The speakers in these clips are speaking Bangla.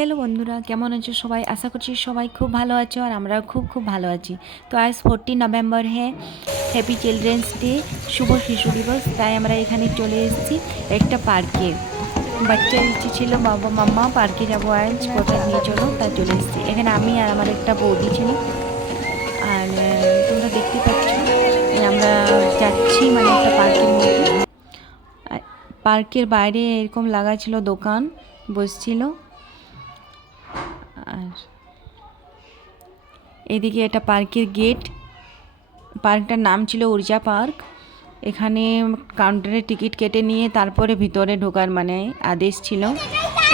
হ্যালো বন্ধুরা, কেমন আছো সবাই? আশা করছি সবাই খুব ভালো আছো আর আমরাও খুব খুব ভালো আছি। তো আজ 14 নভেম্বর হ্যাপি চিলড্রেন্স ডে, শুভ শিশু দিবস। তাই আমরা এখানে চলে এসেছি একটা পার্কে। বাচ্চার ইচ্ছে ছিল বাবা মাম্মা পার্কে যাবো, আজ কোথায় নিয়ে চলো, তাই চলে এসেছি। এখানে আমি আর আমার একটা বৌদি ছিল। আর তোমরা দেখতে পাচ্ছ আমরা যাচ্ছি মানে একটা পার্কের মধ্যে। পার্কের বাইরে এরকম লাগা ছিল দোকান বসছিল। আর এদিকে এটা পার্কের গেট। পার্কটার নাম ছিল ঊর্জা পার্ক। এখানে কাউন্টারে টিকিট কেটে নিয়ে তারপরে ভিতরে ঢোকার মানে আদেশ ছিল।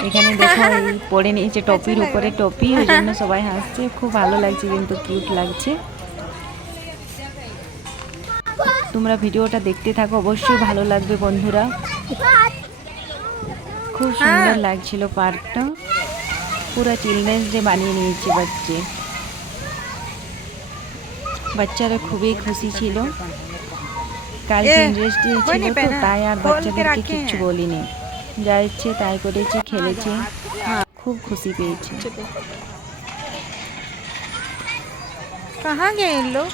এখানে দেখো এই পরে নিয়েছে টপির উপরে টপি, ওই জন্য সবাই হাসছে। খুব ভালো লাগছে, কিন্তু কিউট লাগছে। তোমরা ভিডিওটা দেখতে থাকো, অবশ্যই ভালো লাগবে বন্ধুরা। খুব সুন্দর লাগছিল পার্কটা, পুরো চিলড্রেন্স ডে বানিয়ে নিয়েছে বাচ্চারা খুবই খুশি ছিল। কাল চিলড্রেন্স ডে ছিল তো, তাই আর বাচ্চাদেরকে কিচ্ছু বলিনি, যা ইচ্ছে তাই করেছে, খেলেছে, খুব খুশি পেয়েছে। कहाँ गए इन लोग?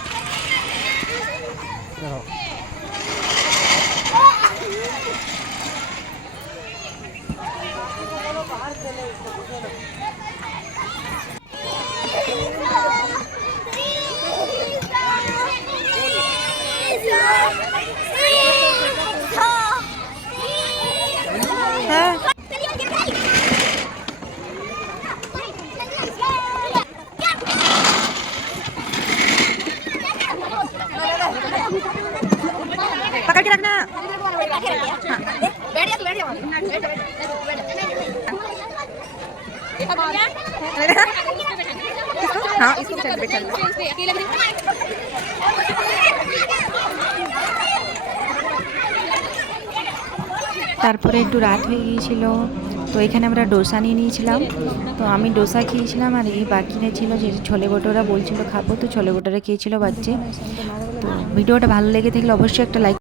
पकड़ के रखना। हाँ, इसको भी बैठा তারপরে একটু রাত হয়ে গিয়েছিল, তো এখানে আমরা ডোসা নিয়ে নিয়েছিলাম। তো আমি ডোসা খেয়েছিলাম, আর এই বাকিরা ছিল যে ছোলে ভটোরা বলছিল খাবো, তো ছোলে ভটোরা খেয়েছিল বাচ্চা। তো ভিডিওটা ভালো লেগে থাকলে অবশ্যই একটা লাইক